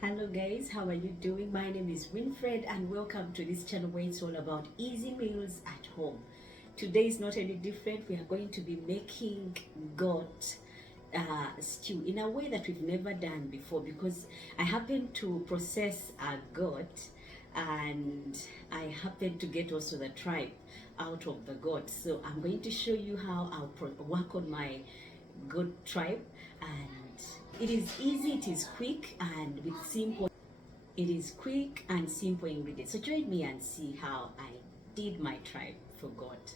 Hello guys, how are you doing? My name is Winfred and welcome to this channel where it's all about easy meals at home. Today is not any different. We are going to be making goat stew in a way that we've never done before, because I happen to process a goat and I happen to get also the tripe out of the goat. So I'm going to show you how I'll work on my goat tripe, and it is easy, it is quick, and with simple. It is quick and simple ingredients. So join me and see how I did my tripe for goat.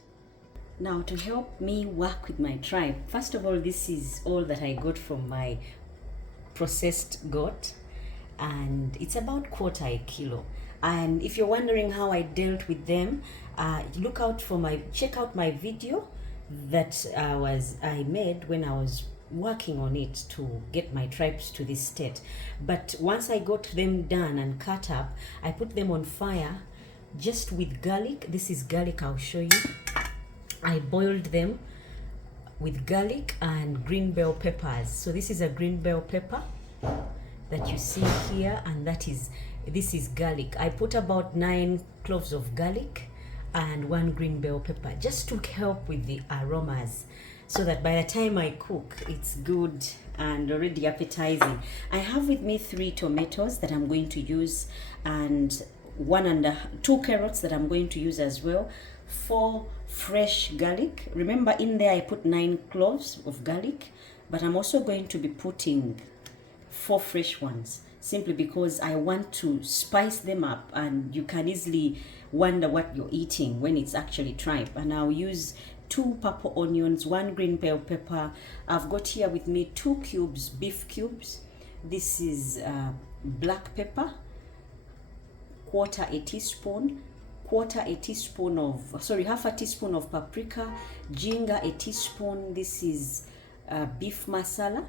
Now, to help me work with my tripe, first of all, this is all that I got from my processed goat, and it's about quarter a kilo. And if you're wondering how I dealt with them, check out my video that I made when I was working on it to get my tripes to this state. But once I got them done and cut up, I put them on fire just with garlic. This is garlic, I'll show you. I boiled them with garlic and green bell peppers. So this is a green bell pepper that you see here, and this is garlic. I put about 9 cloves of garlic and 1 green bell pepper just to help with the aromas, so that by the time I cook, it's good and already appetizing. I have with me 3 tomatoes that I'm going to use, and 2 carrots that I'm going to use as well, 4 fresh garlic. Remember, in there I put 9 cloves of garlic, but I'm also going to be putting 4 fresh ones, simply because I want to spice them up, and you can easily wonder what you're eating when it's actually tripe. And I'll use 2 purple onions, 1 green bell pepper. I've got here with me 2 cubes, beef cubes. This is black pepper, half a teaspoon of paprika, ginger a teaspoon. This is beef masala.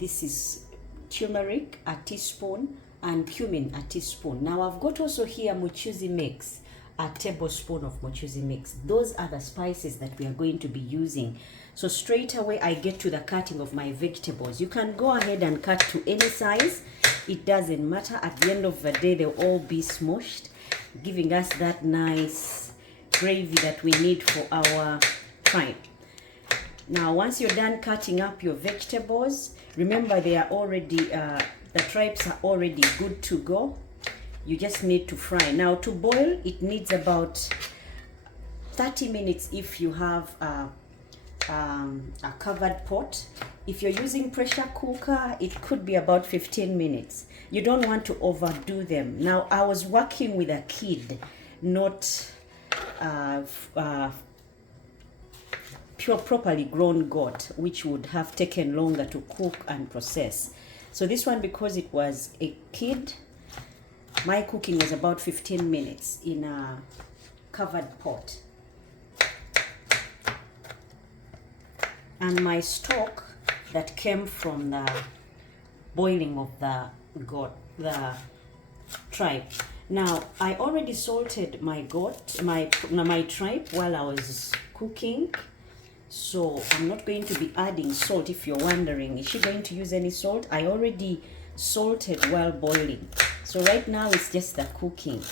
This is turmeric a teaspoon, and cummin a teaspoon. Now I've got also here mchuzi mix, a tablespoon of mchuzi mix. Those are the spices that we are going to be using. So straight away I get to the cutting of my vegetables. You can go ahead and cut to any size, it doesn't matter. At the end of the day, they'll all be smushed, giving us that nice gravy that we need for our tripe. Now once you're done cutting up your vegetables, remember they are already the tripes are already good to go. You just need to fry. Now to boil, it needs about 30 minutes if you have a covered pot. If you're using pressure cooker, it could be about 15 minutes. You don't want to overdo them. Now I was working with a kid, not properly grown goat, which would have taken longer to cook and process. So this one, because it was a kid, my cooking was about 15 minutes in a covered pot. And my stock that came from the boiling of the tripe. Now I already salted my tripe while I was cooking, so I'm not going to be adding salt. If you're wondering, is she going to use any salt? I already salted while boiling. So right now it's just the cooking.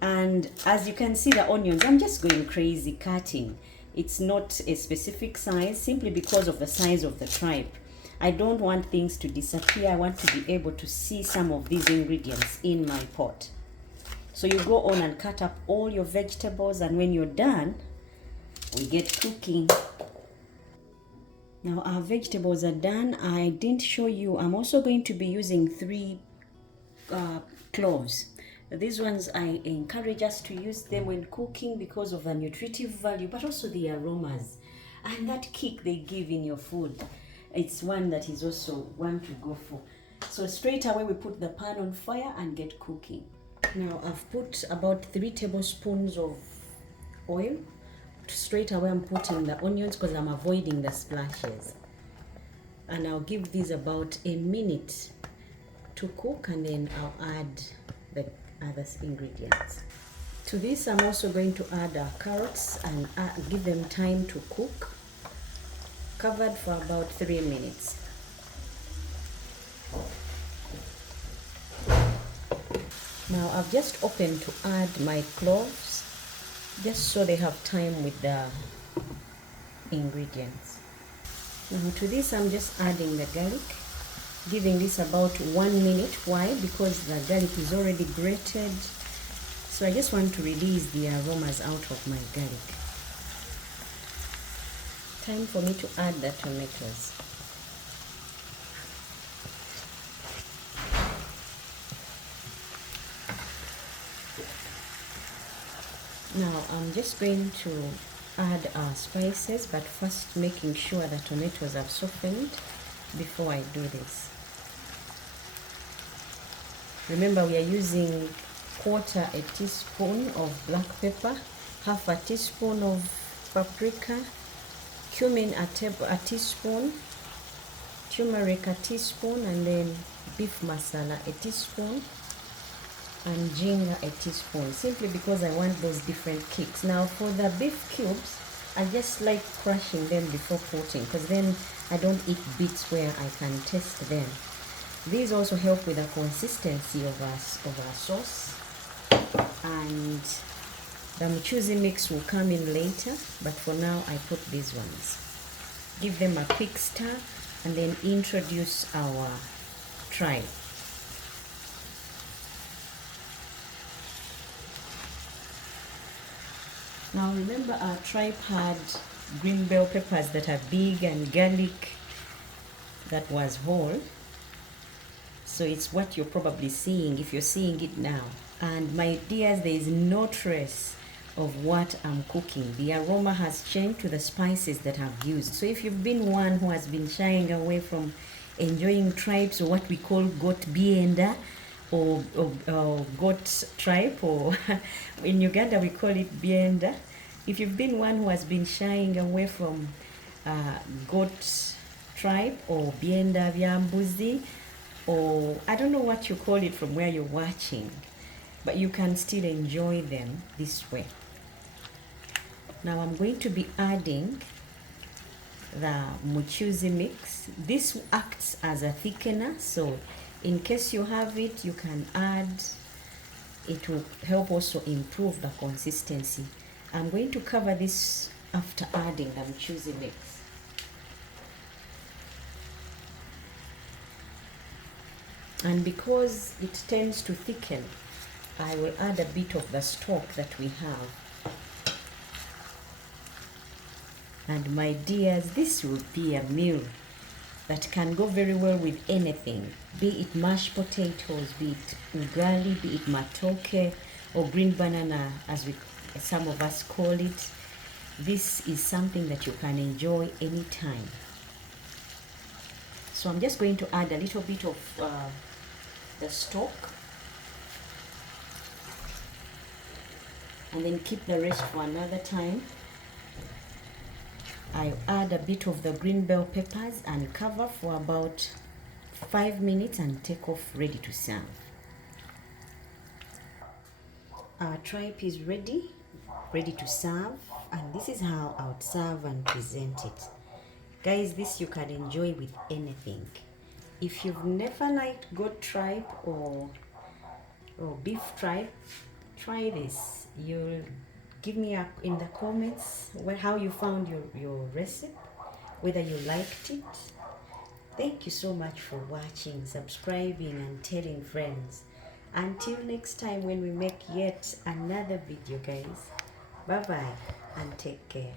And as you can see, the onions, I'm just going crazy cutting. It's not a specific size, simply because of the size of the tripe. I don't want things to disappear. I want to be able to see some of these ingredients in my pot. So you go on and cut up all your vegetables, and when you're done, we get cooking. Now our vegetables are done. I didn't show you, I'm also going to be using 3 cloves. These ones, I encourage us to use them when cooking because of the nutritive value, but also the aromas and that kick they give in your food. It's one that is also one to go for. So straight away we put the pan on fire and get cooking. Now I've put about 3 tablespoons of oil. Straight away I'm putting the onions because I'm avoiding the splashes. And I'll give these about a minute to cook, and then I'll add the other ingredients. To this I'm also going to add carrots and give them time to cook, covered for about 3 minutes. Now I've just opened to add my cloves, just so they have time with the ingredients. Now to this I'm just adding the garlic, giving this about 1 minute. Why? Because the garlic is already grated, so I just want to release the aromas out of my garlic. Time for me to add the tomatoes. Now I'm just going to add our spices, but first making sure the tomatoes have softened before I do this. Remember, we are using 1/4 teaspoon of black pepper, 1/2 teaspoon of paprika, cummin a teaspoon, turmeric a teaspoon, and then beef masala a teaspoon, and ginger a teaspoon, simply because I want those different kicks. Now for the beef cubes, I just like crushing them before putting, because then I don't eat bits where I can taste them. These also help with the consistency of our sauce, and the mchuzi mix will come in later, but for now I put these ones. Give them a quick stir and then introduce our tripe. Now remember, our tripe had green bell peppers that are big and garlic that was whole. So it's what you're probably seeing, if you're seeing it now. And my dears, there is no trace of what I'm cooking. The aroma has changed to the spices that I've used. So if you've been one who has been shying away from enjoying tripes, or what we call goat Byenda, or goat tripe, or in Uganda we call it Byenda. If you've been one who has been shying away from goat tripe or Byenda vyambuzi, or I don't know what you call it from where you're watching, but you can still enjoy them this way. Now I'm going to be adding the mchuzi mix. This acts as a thickener, so in case you have it, you can add. It will help also improve the consistency. I'm going to cover this after adding the mchuzi mix. And because it tends to thicken, I will add a bit of the stock that we have. And my dears, this will be a meal that can go very well with anything, be it mashed potatoes, be it ugali, be it matoke, or green banana as some of us call it. This is something that you can enjoy anytime. So I'm just going to add a little bit of the stock, and then keep the rest for another time. I add a bit of the green bell peppers and cover for about 5 minutes and take off, ready to serve. Our tripe is ready to serve, and this is how I would serve and present it. Guys, this you can enjoy with anything. If you've never liked goat tripe or beef tripe, try this. You'll give me in the comments how you found your recipe, whether you liked it. Thank you so much for watching, subscribing, and telling friends. Until next time when we make yet another video, guys. Bye bye and take care.